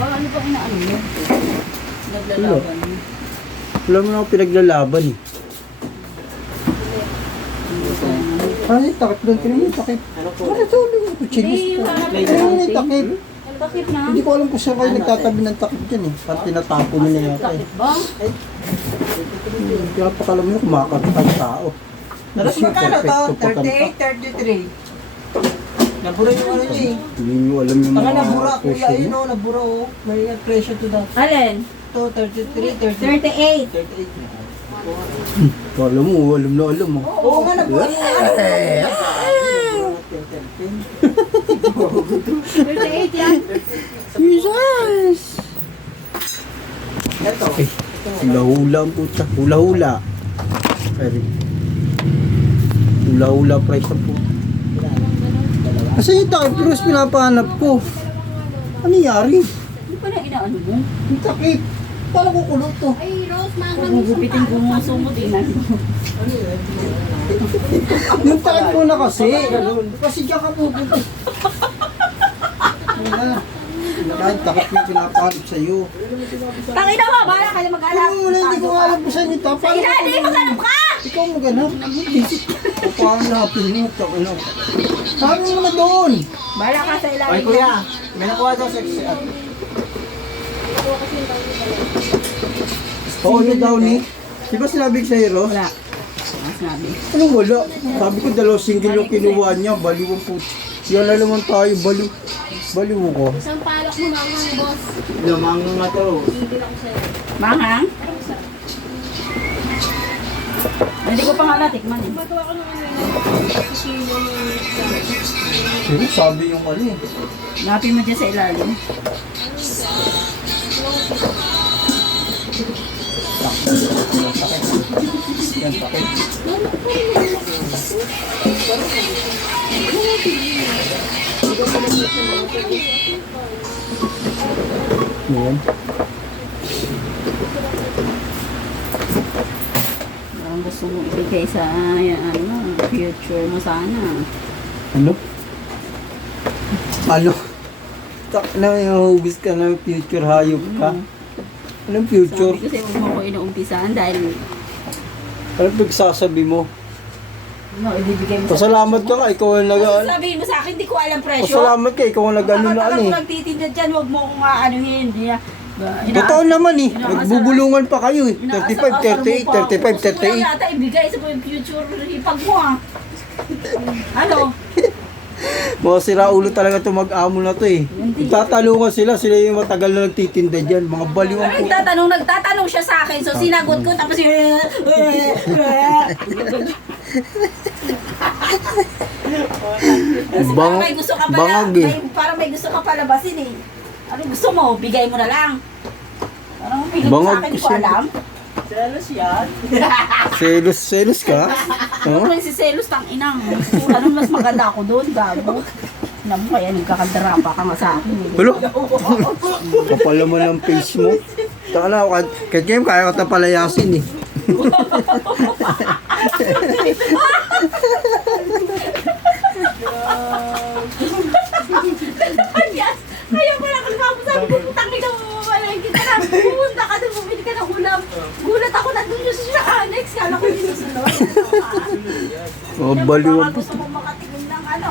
Ano ba inaano mo? Naglalaban mo. Wala mo na ako pinaglalaban eh. Ay, takip doon. Kaya yung takip. Ano ito? Kuchilis ko. Kaya yung takip. Takip na? Hindi ko alam kung saan kayo nagtatabi ng takip dyan eh. Parang tinatapo nila yata eh. Takip ba? Kaya pakalam mo yung kumakagat ang tao. Tapos magkano to? 38, 33. Nabura yung ano niya eh. Hindi nyo alam yung Baka mga nabura kuya, presyo yun niya. o, nabura o. May pressure to that. Alin? Ito, 33, 38. 38. Kala mo, alam na alam mo. Oo nga, nabura yung ano. 38 yan. Jesus! Ito. Okay. Hula-hula ang putya. Hula-hula. Pwede. Hula-hula price ang putya. Kasi yung takip Rose pinapahanap ko. Ano nangyari? Ano pa na inaano mo? Yung takip. Paano ko kulot to? Ay, Rose, manghang Gugupitin ko mo sumo, tingnan mo. Yung takip mo na kasi. Kasi diyan ka pupunta. Kahit takip yung pinapahanap sa'yo. Tangina mo, bahala ka na mag-alap. Ano mo na, hindi ko alam kung saan ito. Sa ilalim, mag-alap ka! Ikaw maghanap. Paano natin mo? Ano? Sabi mo na doon. Bahala ka sa ilalim. Ay kuya, may nakuha daw sa Oo, ano daw ni? Di ba sinabi ko sa'yo, Ros? Wala. Sinabi. Anong wala? Sabi ko dalawang single yung kinuha niya. Baliw ang puto. Yan na naman tayo. Baliw. Baliw ko. isang palok mo manghang, boss. lamang nga to. Bibili ako sa'yo. Manghang? Hindi ko pa nga natikman eh. Bato ako ng ano yun. Kilo ng Pero sabi yung ano eh. Napin mo dyan sa ilalim. Yan, takip. Yan. Ang gusto mo ibigay sa ano, future mo sana. Ano? Ano? Tak na yung hugis ka ng future hayop ka. Anong future? Sabi ko sa'yo, huwag mo ko inuumpisahan dahil Anong pagsasabi mo? no, ibibigay mo sa Pasalamat ka nga, ikaw ang nag... sabihin mo sa akin, hindi ko alam presyo. Pasalamat ka, ikaw ang nag-ano na ano Ako eh. nagtitinda dyan, huwag mo kong aanuhin. Totoo naman eh. Nagbubulungan pa kayo eh. 35, 38, 35, Gusto ko lang 38. yata ibigay sa future ipag mo ah. Ano? Mga sira ulo talaga itong mag-amo na to eh. Tatalungan sila yung matagal na nagtitinda dyan. Mga baliw ang puto. Nagtatanong siya sa akin. So sinagot ko tapos kasi parang may gusto ka pala, bangag eh. parang may gusto ka palabasin eh. Ano gusto mo? Bigay mo na lang. Parang pilit sa Bangag akin, hindi ko kasi. alam. Selos yan. Selos ka? Ano Oh? rin si Celos tang inang. Ano mas maganda ako doon, gago. Alam mo kaya nagkakadara pa ka nga sa akin. eh. Hulo? Kapal naman ang face mo. Taka na, kahit ngayon kaya ka palayasin eh. Yes! Ayaw ko lang kalmamo. Sabi ko, putang ina mo, mamalagin kita na. Pumunta ka doon, bumili ka ng ulam. Gulat ako, nandun yung sa annex. Kala ko hindi susunod. Mga baliw ang Gusto mo makatingin ng ano?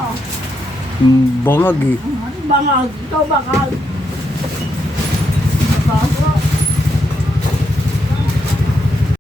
bangag eh. Bangag, ikaw bangag.